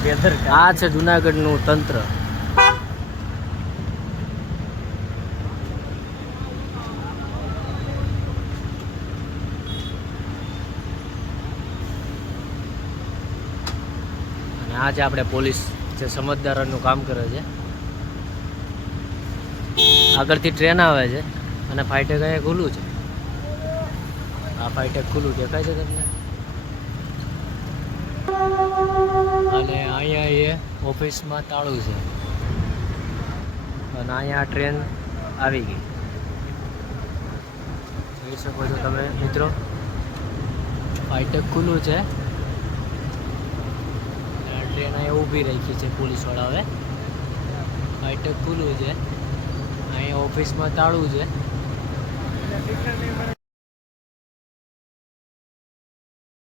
આ છે જુનાગઢનું તંત્ર. અને આ છે આપણે પોલીસ જે સમજદારનું કામ કરે છે. આગળથી ટ્રેન આવે છે અને ફાઇટેક અહીંયા ખુલ્લું છે. આ ફાઇટેક ખુલ્લું દેખાય છે તમને. અને અહીંયા એ ઓફિસમાં તાળું છે અને અહીંયા ટ્રેન આવી ગઈ. જોઈ શકો છો તમે મિત્રો, ફાઇટેક ખુલ્લું છે. ટ્રેન અહીંયા ઊભી રાખી છે પોલીસવાળાએ. ફાઇટેક ખુલ્લું છે. અહીંયા ઓફિસમાં તાળું છે.